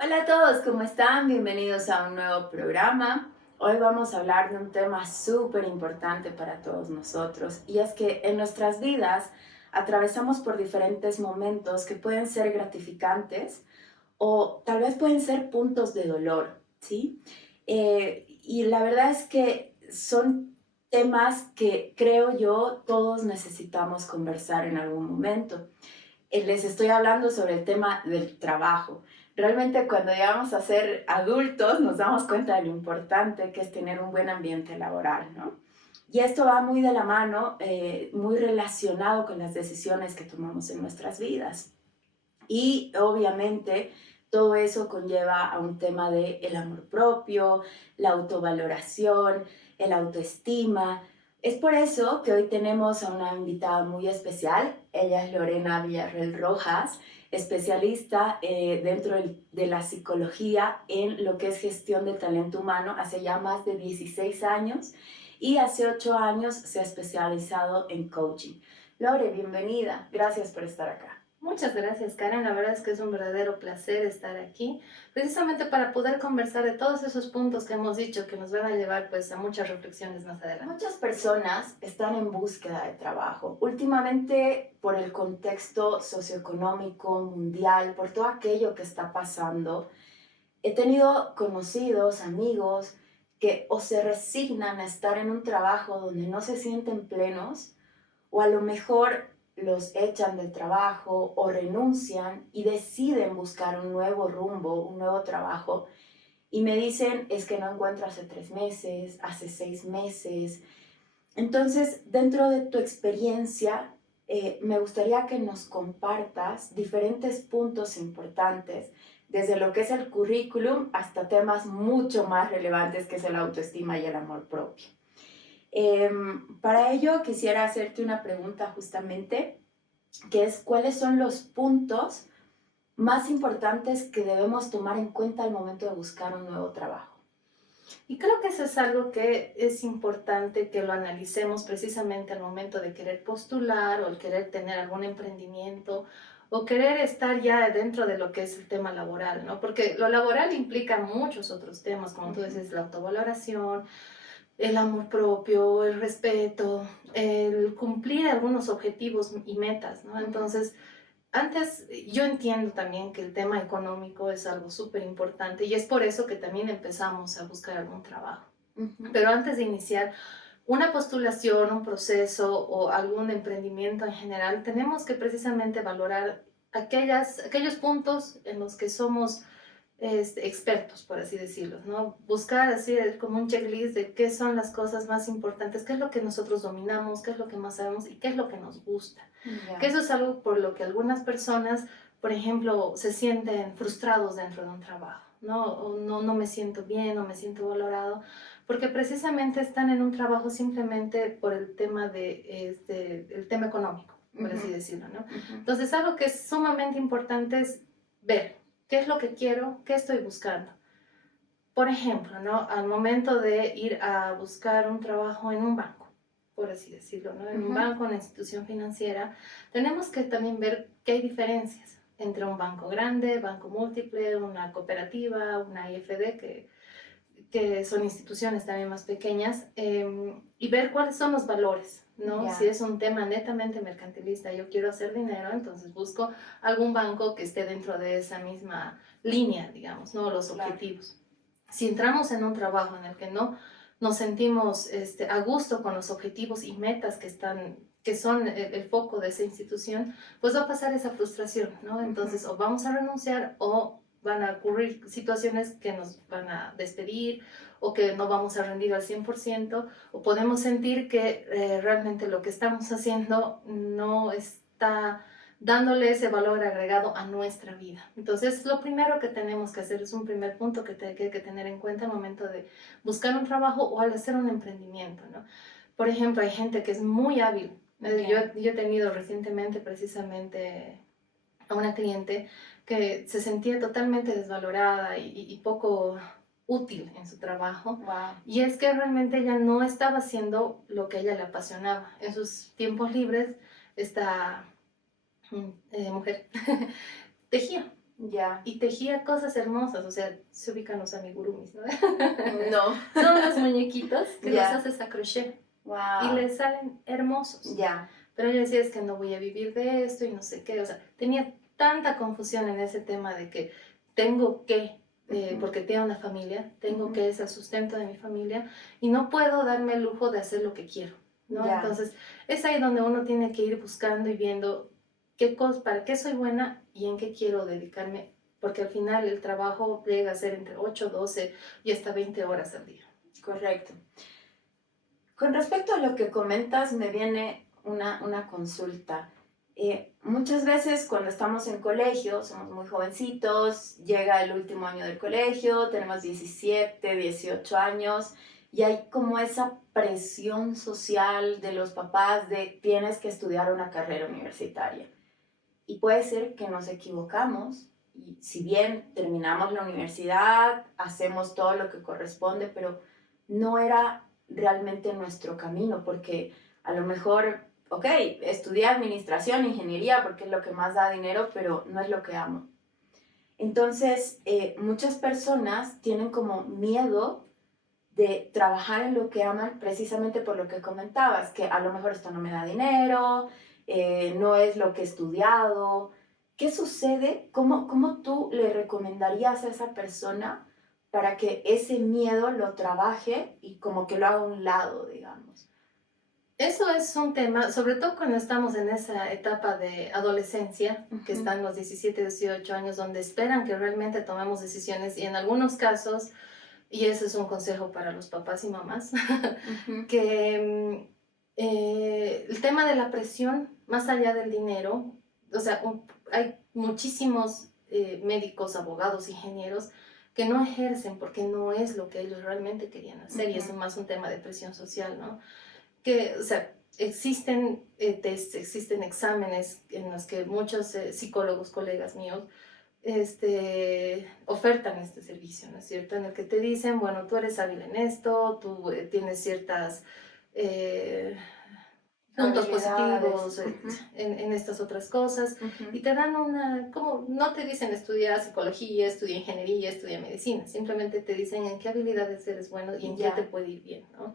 Hola a todos, ¿cómo están? Bienvenidos a un nuevo programa. Hoy vamos a hablar de un tema súper importante para todos nosotros y es que en nuestras vidas atravesamos por diferentes momentos que pueden ser gratificantes o tal vez pueden ser puntos de dolor, ¿sí? Y la verdad es que son temas que creo yo todos necesitamos conversar en algún momento. Les estoy hablando sobre el tema del trabajo. Realmente cuando llegamos a ser adultos nos damos cuenta de lo importante que es tener un buen ambiente laboral, ¿no? Y esto va muy de la mano, muy relacionado con las decisiones que tomamos en nuestras vidas. Y obviamente todo eso conlleva a un tema de el amor propio, la autovaloración, el autoestima. Es por eso que hoy tenemos a una invitada muy especial. Ella es Lorena Villarreal Rojas, especialista dentro de la psicología en lo que es gestión de talento humano hace ya más de 16 años y hace 8 años se ha especializado en coaching. Lore, bienvenida. Gracias por estar acá. Muchas gracias, Karen. La verdad es que es un verdadero placer estar aquí, precisamente para poder conversar de todos esos puntos que hemos dicho que nos van a llevar pues a muchas reflexiones más adelante. Muchas personas están en búsqueda de trabajo. Últimamente, por el contexto socioeconómico mundial, por todo aquello que está pasando, he tenido conocidos, amigos, que o se resignan a estar en un trabajo donde no se sienten plenos, o a lo mejor los echan del trabajo o renuncian y deciden buscar un nuevo rumbo, un nuevo trabajo. Y me dicen, es que no encuentro hace 3 meses, hace 6 meses. Entonces, dentro de tu experiencia, me gustaría que nos compartas diferentes puntos importantes, desde lo que es el currículum hasta temas mucho más relevantes que es el autoestima y el amor propio. Para ello, quisiera hacerte una pregunta justamente, que es, ¿cuáles son los puntos más importantes que debemos tomar en cuenta al momento de buscar un nuevo trabajo? Y creo que eso es algo que es importante que lo analicemos precisamente al momento de querer postular o el querer tener algún emprendimiento o querer estar ya dentro de lo que es el tema laboral, ¿no? Porque lo laboral implica muchos otros temas, como tú dices, la autovaloración, el amor propio, el respeto, el cumplir algunos objetivos y metas, ¿no? Entonces, antes yo entiendo también que el tema económico es algo súper importante y es por eso que también empezamos a buscar algún trabajo. Pero antes de iniciar una postulación, un proceso o algún emprendimiento en general, tenemos que precisamente valorar aquellos puntos en los que somos expertos, por así decirlo, ¿no? Buscar así como un checklist de qué son las cosas más importantes, qué es lo que nosotros dominamos, qué es lo que más sabemos y qué es lo que nos gusta. Que Ya. eso es algo por lo que algunas personas, por ejemplo, se sienten frustrados dentro de un trabajo, ¿no? O no me siento bien, no me siento valorado, porque precisamente están en un trabajo simplemente por el tema el tema económico, por así decirlo, ¿no? Entonces, algo que es sumamente importante es ver qué es lo que quiero, qué estoy buscando. Por ejemplo, ¿no? Al momento de ir a buscar un trabajo en un banco, por así decirlo, ¿no? En un banco, una institución financiera, tenemos que también ver que hay diferencias entre un banco grande, banco múltiple, una cooperativa, una IFD, que son instituciones también más pequeñas, y ver cuáles son los valores, ¿no? Ya. Si es un tema netamente mercantilista, yo quiero hacer dinero, entonces busco algún banco que esté dentro de esa misma línea, digamos, ¿no? Los Claro. objetivos. Si entramos en un trabajo en el que no nos sentimos a gusto con los objetivos y metas que son el foco de esa institución, pues va a pasar esa frustración, ¿no? Entonces, o vamos a renunciar o van a ocurrir situaciones que nos van a despedir o que no vamos a rendir al 100% o podemos sentir que realmente lo que estamos haciendo no está dándole ese valor agregado a nuestra vida. Entonces, lo primero que tenemos que hacer es un primer punto que hay que tener en cuenta al momento de buscar un trabajo o al hacer un emprendimiento, ¿no? Por ejemplo, hay gente que es muy hábil. Yo he tenido recientemente precisamente a una cliente que se sentía totalmente desvalorada y poco útil en su trabajo. Wow. Y es que realmente ella no estaba haciendo lo que a ella le apasionaba. En sus tiempos libres, esta mujer tejía. Ya. y tejía cosas hermosas, o sea, se ubican los amigurumis, ¿no? No. Son los muñequitos que Ya. los haces a crochet Wow. y les salen hermosos. Ya. Pero ella decía, es que no voy a vivir de esto y no sé qué, o sea, tenía tanta confusión en ese tema de que tengo que, porque tengo una familia, tengo que, es el sustento de mi familia, y no puedo darme el lujo de hacer lo que quiero, ¿no? Ya. Entonces, es ahí donde uno tiene que ir buscando y viendo qué cosas, para qué soy buena y en qué quiero dedicarme, porque al final el trabajo llega a ser entre 8, 12 y hasta 20 horas al día. Correcto. Con respecto a lo que comentas, me viene una consulta. Muchas veces cuando estamos en colegio, somos muy jovencitos, llega el último año del colegio, tenemos 17, 18 años y hay como esa presión social de los papás de tienes que estudiar una carrera universitaria. Y puede ser que nos equivocamos y si bien terminamos la universidad, hacemos todo lo que corresponde, pero no era realmente nuestro camino, porque a lo mejor, ok, estudié administración, ingeniería, porque es lo que más da dinero, pero no es lo que amo. Entonces, muchas personas tienen como miedo de trabajar en lo que aman precisamente por lo que comentabas, que a lo mejor esto no me da dinero, no es lo que he estudiado. ¿Qué sucede? ¿Cómo tú le recomendarías a esa persona para que ese miedo lo trabaje y como que lo haga a un lado, digamos? Eso es un tema, sobre todo cuando estamos en esa etapa de adolescencia, que están los 17, 18 años, donde esperan que realmente tomemos decisiones y en algunos casos, y ese es un consejo para los papás y mamás, que el tema de la presión, más allá del dinero, o sea, hay muchísimos médicos, abogados, ingenieros que no ejercen porque no es lo que ellos realmente querían hacer y es más un tema de presión social, ¿no? Que, o sea, existen tests, existen exámenes en los que muchos psicólogos, colegas míos, ofertan este servicio, ¿no es cierto? En el que te dicen, bueno, tú eres hábil en esto, tú tienes ciertas puntos positivos en estas otras cosas, y te dan como no te dicen estudia psicología, estudia ingeniería, estudia medicina, simplemente te dicen en qué habilidades eres bueno y en qué te puede ir bien, ¿no?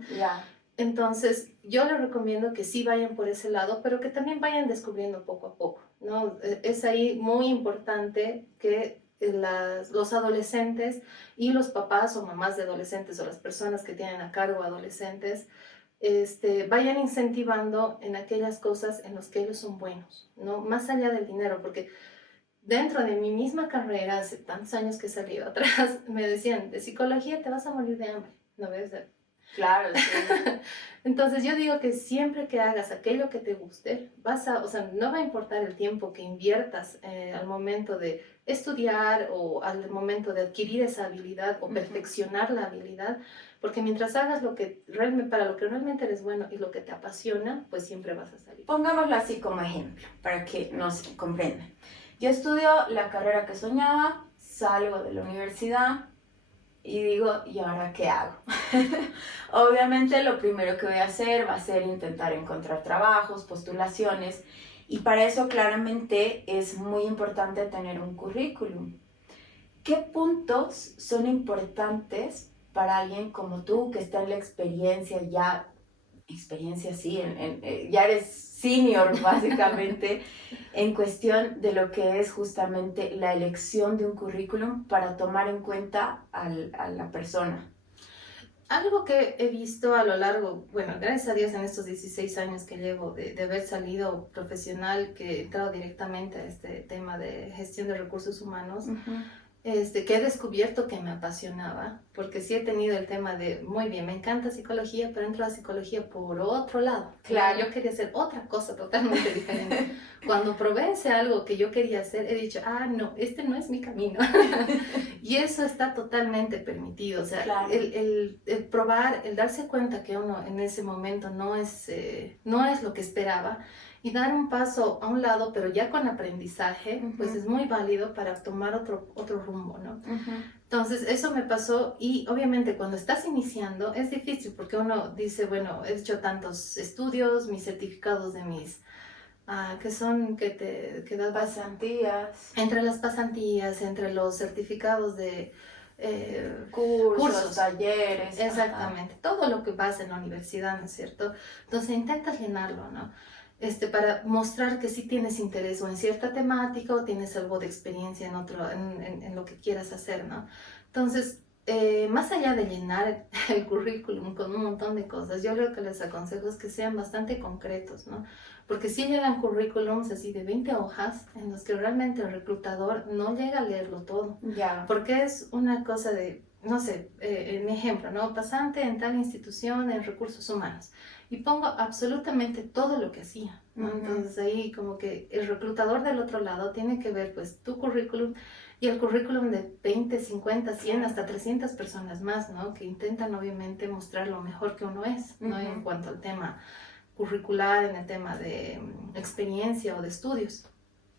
Entonces, yo les recomiendo que sí vayan por ese lado, pero que también vayan descubriendo poco a poco, ¿no? Es ahí muy importante que los adolescentes y los papás o mamás de adolescentes o las personas que tienen a cargo adolescentes vayan incentivando en aquellas cosas en las que ellos son buenos, ¿no? Más allá del dinero, porque dentro de mi misma carrera, hace tantos años que he salido atrás, me decían, de psicología te vas a morir de hambre, ¿no ves? Claro, sí. Entonces yo digo que siempre que hagas aquello que te guste, o sea, no va a importar el tiempo que inviertas al momento de estudiar o al momento de adquirir esa habilidad o perfeccionar la habilidad, porque mientras hagas para lo que realmente eres bueno y lo que te apasiona, pues siempre vas a salir. Pongámoslo así como ejemplo, para que nos comprendan. Yo estudio la carrera que soñaba, salgo de la universidad, y digo, ¿y ahora qué hago? Obviamente lo primero que voy a hacer va a ser intentar encontrar trabajos, postulaciones, y para eso claramente es muy importante tener un currículum. ¿Qué puntos son importantes para alguien como tú que está en la experiencia ya, ya eres senior básicamente, en cuestión de lo que es justamente la elección de un currículum para tomar en cuenta a la persona? Algo que he visto a lo largo, bueno, gracias a Dios en estos 16 años que llevo de haber salido profesional, que he entrado directamente a este tema de gestión de recursos humanos, que he descubierto que me apasionaba, porque sí he tenido el tema de, muy bien, me encanta psicología, pero entro a clasicología por otro lado. Claro. Yo quería hacer otra cosa totalmente diferente. Cuando probé ese algo que yo quería hacer, he dicho, no, este no es mi camino. Y eso está totalmente permitido. O sea, claro. el probar, el darse cuenta que uno en ese momento no es lo que esperaba, y dar un paso a un lado, pero ya con aprendizaje, pues es muy válido para tomar otro rumbo, ¿no? Entonces, eso me pasó, y obviamente cuando estás iniciando es difícil porque uno dice, bueno, he hecho tantos estudios, mis certificados de mis que son que das Pasantías, entre las pasantías, entre los certificados de cursos, talleres. Exactamente, todo lo que vas en la universidad, ¿no es cierto? Entonces intentas llenarlo, ¿no? Para mostrar que sí tienes interés o en cierta temática o tienes algo de experiencia en otro, en lo que quieras hacer, ¿no? Entonces, más allá de llenar el currículum con un montón de cosas, yo creo que les aconsejo es que sean bastante concretos, ¿no? Porque si llegan currículums así de 20 hojas en los que realmente el reclutador no llega a leerlo todo. Ya. Porque es una cosa de, no sé, en mi ejemplo, ¿no? Pasante en tal institución en recursos humanos. Y pongo absolutamente todo lo que hacía, ¿no? Entonces ahí como que el reclutador del otro lado tiene que ver pues tu currículum y el currículum de 20, 50, 100, hasta 300 personas más, ¿no? Que intentan obviamente mostrar lo mejor que uno es, ¿no? En cuanto al tema curricular, en el tema de experiencia o de estudios.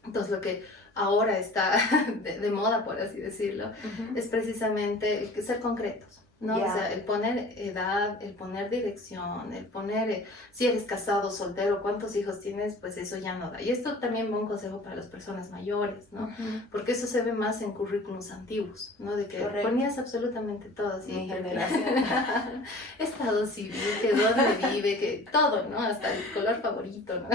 Entonces lo que ahora está de moda, por así decirlo, es precisamente el ser concretos, ¿no? O sea, el poner edad, el poner dirección, el poner si eres casado, soltero, cuántos hijos tienes, pues eso ya no da. Y esto también va un consejo para las personas mayores, ¿no? Porque eso se ve más en currículums antiguos, ¿no? De que ponías absolutamente todo, así. Mi generación. Estado civil, que dónde vive, que todo, ¿no? Hasta el color favorito, ¿no?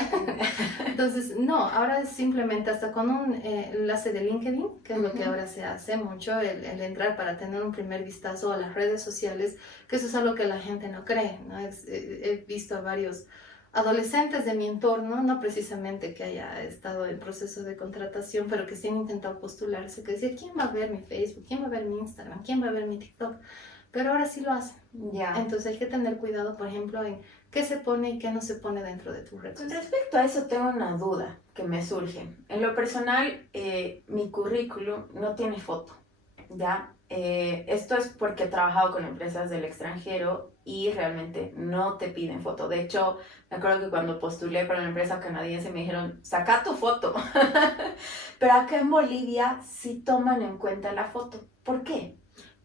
Entonces, no, ahora es simplemente hasta con un enlace de LinkedIn, que es lo que ahora se hace mucho, el entrar para tener un primer vistazo a las redes sociales, que eso es algo que la gente no cree, ¿no? He visto a varios adolescentes de mi entorno, no precisamente que haya estado en proceso de contratación, pero que sí han intentado postularse, que decía, ¿quién va a ver mi Facebook? ¿Quién va a ver mi Instagram? ¿Quién va a ver mi TikTok? Pero ahora sí lo hacen. Entonces hay que tener cuidado, por ejemplo, en qué se pone y qué no se pone dentro de tu red social. Con respecto a eso tengo una duda que me surge. En lo personal, mi currículum no tiene foto, ¿ya? Esto es porque he trabajado con empresas del extranjero y realmente no te piden foto. De hecho, me acuerdo que cuando postulé para una empresa canadiense me dijeron, saca tu foto. Pero acá en Bolivia sí toman en cuenta la foto. ¿Por qué?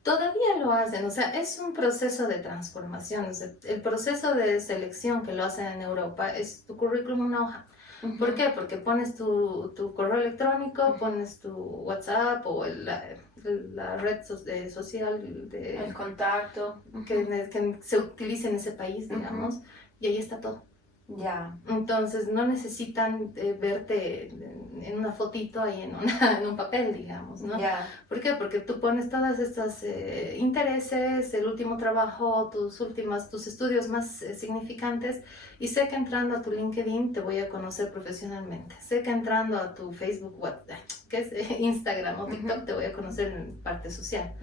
Todavía lo hacen, o sea, es un proceso de transformación. O sea, el proceso de selección que lo hacen en Europa es tu currículum una hoja. ¿Por qué? Porque pones tu correo electrónico, pones tu WhatsApp o la red social el contacto que se utilice en ese país, digamos, y ahí está todo. Ya. Entonces no necesitan verte en una fotito ahí en un papel, digamos, ¿no? ¿Por qué? Porque tú pones todas estas intereses, el último trabajo, tus estudios más significantes, y sé que entrando a tu LinkedIn te voy a conocer profesionalmente. Sé que entrando a tu Facebook, que es Instagram o TikTok, te voy a conocer en parte social.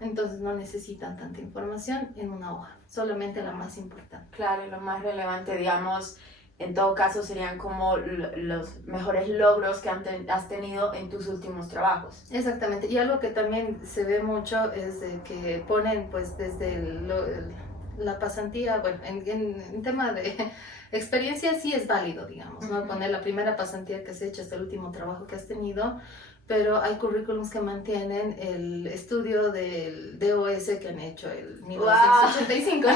Entonces no necesitan tanta información en una hoja, solamente la más importante. Claro, lo más relevante, digamos, en todo caso serían como los mejores logros que has tenido en tus últimos trabajos. Exactamente, y algo que también se ve mucho es de que ponen pues desde la pasantía, bueno, en tema de experiencia sí es válido, digamos, ¿no? Poner la primera pasantía que has hecho hasta el último trabajo que has tenido, pero hay currículums que mantienen el estudio del DOS que han hecho, el 1985.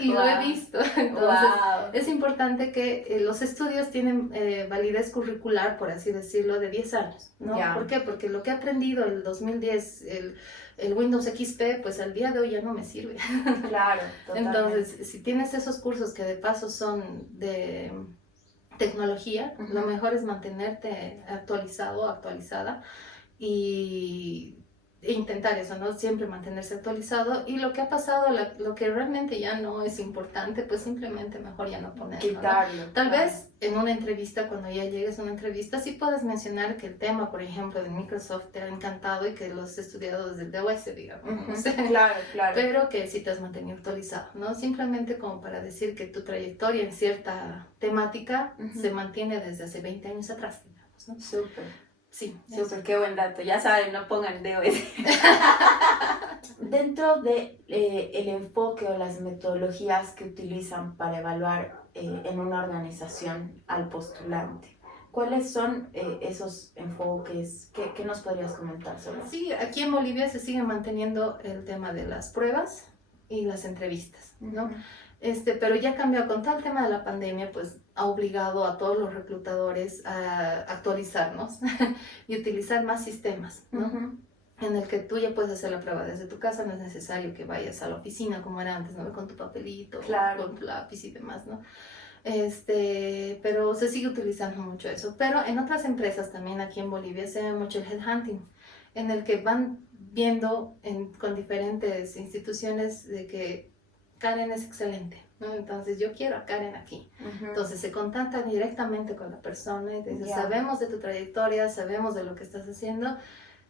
Y lo he visto. Entonces, es importante que los estudios tienen validez curricular, por así decirlo, de 10 años, ¿no? ¿Por qué? Porque lo que he aprendido el 2010, el Windows XP, pues al día de hoy ya no me sirve. Claro, totalmente. Entonces, si tienes esos cursos que de paso son de tecnología, lo mejor es mantenerte actualizado, actualizada e intentar eso, ¿no? Siempre mantenerse actualizado. Y lo que ha pasado, lo que realmente ya no es importante, pues simplemente mejor ya no ponerlo, quitarlo, ¿no? Tal vez en una entrevista, cuando ya llegues a una entrevista, sí puedes mencionar que el tema, por ejemplo, de Microsoft te ha encantado y que lo has estudiado desde el DOS, digamos, no sé. Claro. Pero que sí te has mantenido actualizado, ¿no? Simplemente como para decir que tu trayectoria en cierta temática se mantiene desde hace 20 años atrás, digamos, ¿no? Súper. Sí. Súper, qué buen dato. Ya saben, no pongan DOS. Dentro de el enfoque o las metodologías que utilizan para evaluar en una organización al postulante, ¿cuáles son esos enfoques? ¿Qué nos podrías comentar sobre eso? Sí, aquí en Bolivia se sigue manteniendo el tema de las pruebas y las entrevistas, ¿no? Pero ya cambió con todo el tema de la pandemia, pues ha obligado a todos los reclutadores a actualizarnos y utilizar más sistemas, ¿no? Ujú. En el que tú ya puedes hacer la prueba desde tu casa, no es necesario que vayas a la oficina como era antes, ¿no? Con tu papelito, Claro. con tu lápiz y demás, ¿no? Pero se sigue utilizando mucho eso. Pero en otras empresas también aquí en Bolivia se ve mucho el headhunting, en el que van viendo con diferentes instituciones de que Karen es excelente, ¿no? Entonces yo quiero a Karen aquí. Ujú. Entonces se contacta directamente con la persona y dice, Ya. sabemos de tu trayectoria, sabemos de lo que estás haciendo,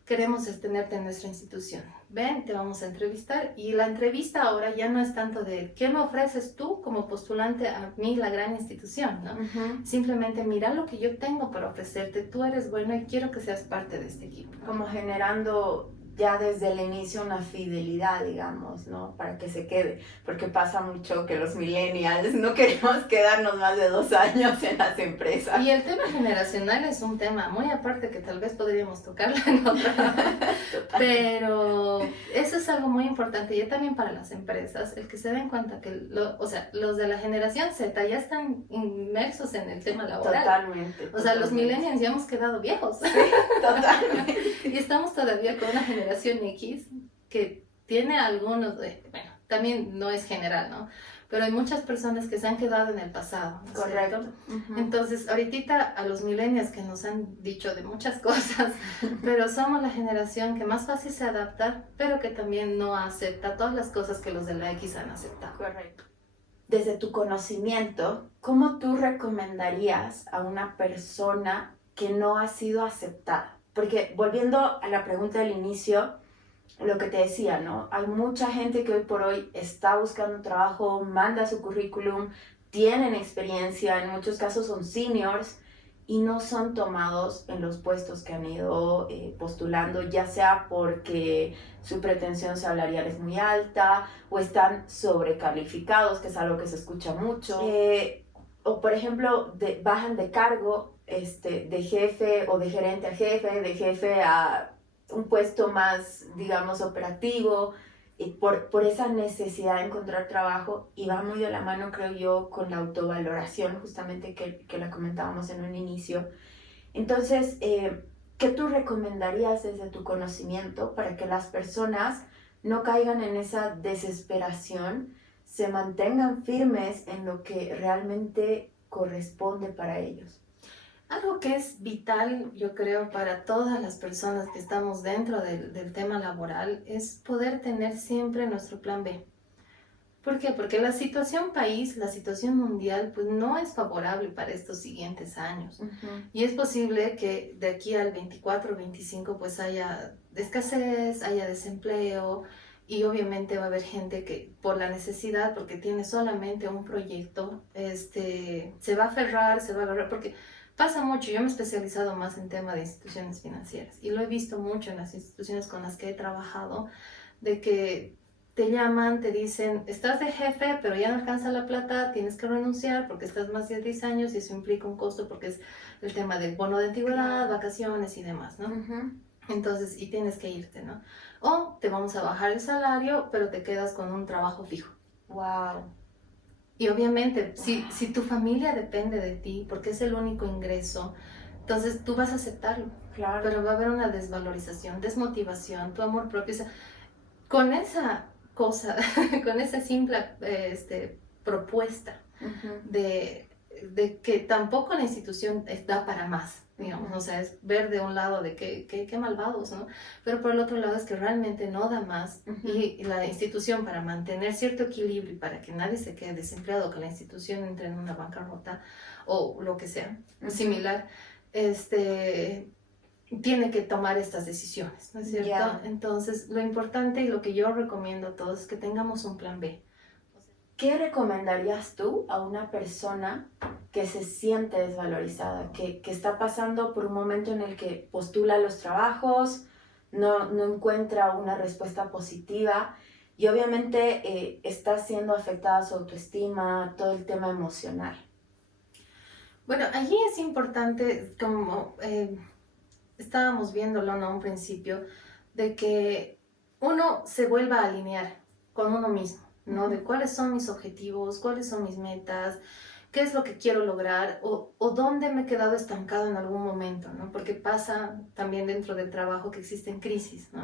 queremos tenerte en nuestra institución. Ven, te vamos a entrevistar. Y la entrevista ahora ya no es tanto de qué me ofreces tú como postulante a mí, la gran institución, ¿no? Ujú. Simplemente mira lo que yo tengo para ofrecerte. Tú eres bueno y quiero que seas parte de este equipo. Como generando ya desde el inicio una fidelidad, digamos, ¿no? Para que se quede, porque pasa mucho que los millennials no queremos quedarnos más de 2 años en las empresas. Y el tema generacional es un tema muy aparte que tal vez podríamos tocarlo en otra. Pero eso es algo muy importante y también para las empresas, el que se den cuenta que los de la generación Z ya están inmersos en el tema laboral. Totalmente. O sea, los totalmente. millennials ya hemos quedado viejos. Sí, totalmente. Y estamos todavía con una generación X que tiene algunos, bueno, también no es general, ¿no? Pero hay muchas personas que se han quedado en el pasado, ¿no es Correcto. cierto? Ujú. Entonces, ahorita a los millennials que nos han dicho de muchas cosas, pero somos la generación que más fácil se adapta, pero que también no acepta todas las cosas que los de la X han aceptado. Correcto. Desde tu conocimiento, ¿cómo tú recomendarías a una persona que no ha sido aceptada? Porque volviendo a la pregunta del inicio, lo que te decía, ¿no? Hay mucha gente que hoy por hoy está buscando trabajo, manda su currículum, tienen experiencia, en muchos casos son seniors y no son tomados en los puestos que han ido postulando, ya sea porque su pretensión salarial es muy alta o están sobrecalificados, que es algo que se escucha mucho, o por ejemplo, bajan de cargo de jefe o de gerente a jefe, de jefe a un puesto más, digamos, operativo, y por esa necesidad de encontrar trabajo, y va muy de la mano, creo yo, con la autovaloración, justamente que la comentábamos en un inicio. Entonces, ¿qué tú recomendarías desde tu conocimiento para que las personas no caigan en esa desesperación, se mantengan firmes en lo que realmente corresponde para ellos? Algo que es vital, yo creo, para todas las personas que estamos dentro del tema laboral es poder tener siempre nuestro plan B. ¿Por qué? Porque la situación país, la situación mundial, pues no es favorable para estos siguientes años. Uh-huh. Y es posible que de aquí al 24 o 25 pues haya escasez, haya desempleo y obviamente va a haber gente que por la necesidad, porque tiene solamente un proyecto, se va a aferrar, se va a agarrar, porque pasa mucho. Yo me he especializado más en tema de instituciones financieras y lo he visto mucho en las instituciones con las que he trabajado, de que te llaman, te dicen, estás de jefe, pero ya no alcanza la plata, tienes que renunciar porque estás más de 10 años y eso implica un costo porque es el tema del bono de antigüedad, vacaciones y demás, ¿no? Uh-huh. Entonces, y tienes que irte, ¿no? O te vamos a bajar el salario, pero te quedas con un trabajo fijo. Wow. Y obviamente, si tu familia depende de ti, porque es el único ingreso, entonces tú vas a aceptarlo. Claro. Pero va a haber una desvalorización, desmotivación, tu amor propio. O sea, con esa cosa, con esa simple propuesta Uh-huh. de que tampoco la institución da para más, digamos, o sea, es ver de un lado de qué malvados, ¿no? Pero por el otro lado es que realmente no da más y la institución para mantener cierto equilibrio y para que nadie se quede desempleado, que la institución entre en una bancarrota o lo que sea, similar, tiene que tomar estas decisiones, ¿no es cierto? Yeah. Entonces, lo importante y lo que yo recomiendo a todos es que tengamos un plan B. ¿Qué recomendarías tú a una persona que se siente desvalorizada, que está pasando por un momento en el que postula los trabajos, no encuentra una respuesta positiva y obviamente está siendo afectada su autoestima, todo el tema emocional? Bueno, allí es importante, como estábamos viéndolo en un principio, de que uno se vuelva a alinear con uno mismo, ¿no? De cuáles son mis objetivos, cuáles son mis metas, qué es lo que quiero lograr o dónde me he quedado estancado en algún momento, ¿no? Porque pasa también dentro del trabajo que existen crisis, ¿no?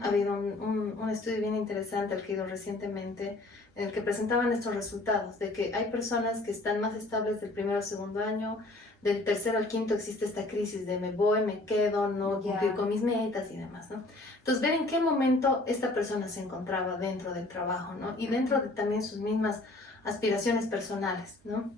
Ha habido un estudio bien interesante al que he ido recientemente en el que presentaban estos resultados, de que hay personas que están más estables del primero al segundo año, del tercero al quinto existe esta crisis de me voy, me quedo, no cumplir con mis metas y demás, ¿no? Entonces, ver en qué momento esta persona se encontraba dentro del trabajo, ¿no? Y dentro de también sus mismas aspiraciones personales, ¿no?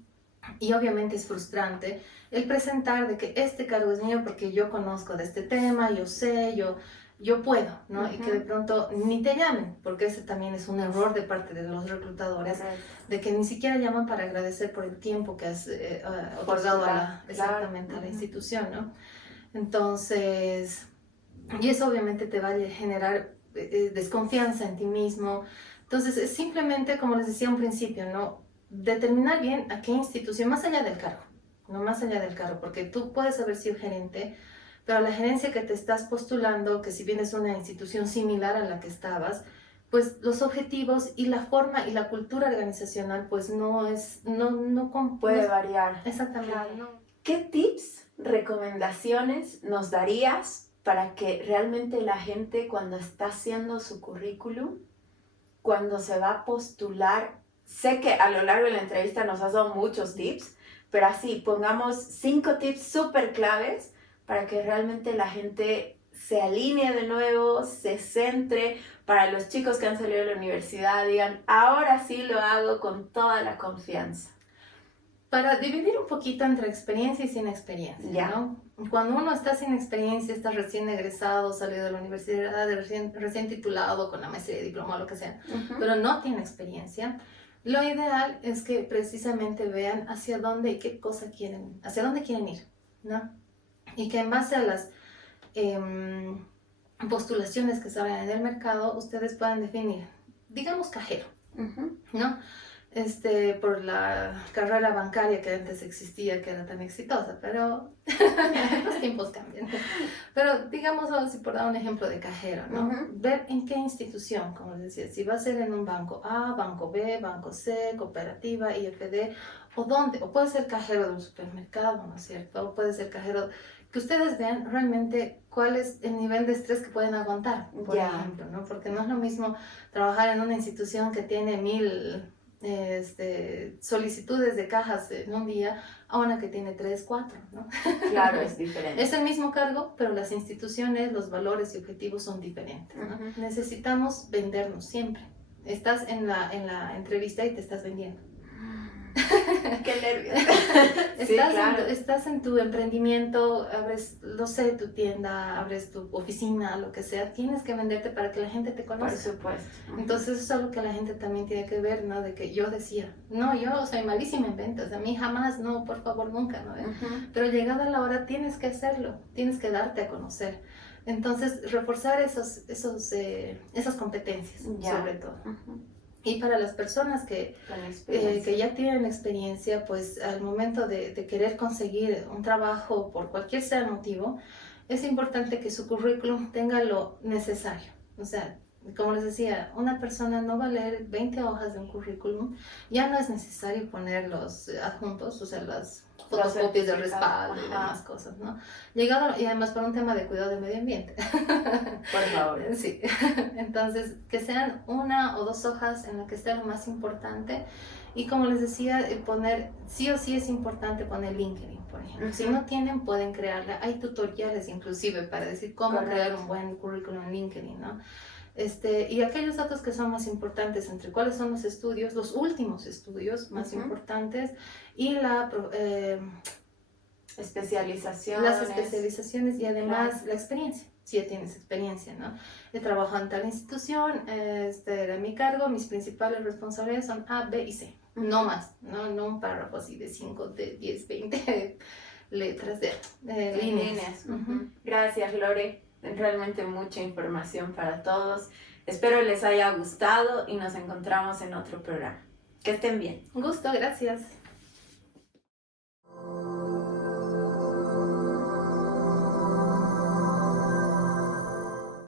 Y obviamente es frustrante el presentar de que este cargo es mío porque yo conozco de este tema, yo sé, yo puedo, ¿no? Y que de pronto ni te llamen, porque ese también es un error de parte de los reclutadores, de que ni siquiera llaman para agradecer por el tiempo que has otorgado exactamente a la institución, ¿no? Entonces, y eso obviamente te va a generar desconfianza en ti mismo. Entonces, es simplemente, como les decía a un principio, ¿no? Determinar bien a qué institución, más allá del cargo, no más allá del cargo, porque tú puedes haber sido gerente, pero la gerencia que te estás postulando, que si bien es una institución similar a la que estabas, pues los objetivos y la forma y la cultura organizacional, pues no es, puede variar. Exactamente. Claro. No. ¿Qué tips, recomendaciones nos darías para que realmente la gente cuando está haciendo su currículum, cuando se va a postular, sé que a lo largo de la entrevista nos has dado muchos tips, pero así, pongamos 5 tips súper claves para que realmente la gente se alinee de nuevo, se centre, para los chicos que han salido de la universidad digan, ahora sí lo hago con toda la confianza. Para dividir un poquito entre experiencia y sin experiencia, ¿no? Cuando uno está sin experiencia, está recién egresado, salido de la universidad, recién titulado con la maestría, diploma, lo que sea, pero no tiene experiencia, lo ideal es que precisamente vean hacia dónde y qué cosa quieren, hacia dónde quieren ir, ¿no? Y que en base a las postulaciones que salen en el mercado, ustedes puedan definir, digamos, cajero, ¿no? Por la carrera bancaria que antes existía, que era tan exitosa, pero los tiempos cambian. Pero digamos, si por dar un ejemplo de cajero, ¿no? Ver en qué institución, como les decía, si va a ser en un banco A, banco B, banco C, cooperativa, IFD, o dónde, o puede ser cajero de un supermercado, ¿no es cierto? O puede ser cajero, que ustedes vean realmente cuál es el nivel de estrés que pueden aguantar, por ejemplo, ¿no? Porque no es lo mismo trabajar en una institución que tiene 1000 solicitudes de cajas en un día a una que tiene 3, 4, ¿no? Claro, es diferente. Es el mismo cargo, pero las instituciones, los valores y objetivos son diferentes, ¿no? Necesitamos vendernos siempre. Estás en la entrevista y te estás vendiendo. Qué nervios. Estás en tu emprendimiento, abres, no sé, tu tienda, abres tu oficina, lo que sea, tienes que venderte para que la gente te conozca. Por supuesto. Entonces eso es algo que la gente también tiene que ver, ¿no? De que yo decía, no, yo soy malísima en ventas, a mí jamás, no, por favor, nunca, ¿no? Pero llegada la hora tienes que hacerlo, tienes que darte a conocer. Entonces, reforzar esas competencias, sobre todo. Y para las personas que ya tienen experiencia, pues al momento de querer conseguir un trabajo por cualquier sea el motivo, es importante que su currículum tenga lo necesario. O sea, como les decía, una persona no va a leer 20 hojas de un currículum, ya no es necesario poner los adjuntos, o sea, las fotocopias de respaldo y demás cosas, ¿no? Y además por un tema de cuidado del medio ambiente. Por favor. Sí. Entonces, que sean 1 o 2 hojas en la que esté lo más importante. Y como les decía, poner, sí o sí es importante poner LinkedIn, por ejemplo. Si no tienen, pueden crearla. Hay tutoriales inclusive para decir cómo crear un buen currículum en LinkedIn, ¿no? Y aquellos datos que son más importantes, entre cuáles son los estudios, los últimos estudios más importantes, y especializaciones. Las especializaciones y además la experiencia, si ya tienes experiencia, ¿no? He trabajado en tal institución, era mi cargo, mis principales responsabilidades son A, B y C, no más, no un párrafo así de 5, de 10, 20 letras de líneas. Gracias, Lore. Realmente mucha información para todos. Espero les haya gustado y nos encontramos en otro programa. Que estén bien. Un gusto, gracias.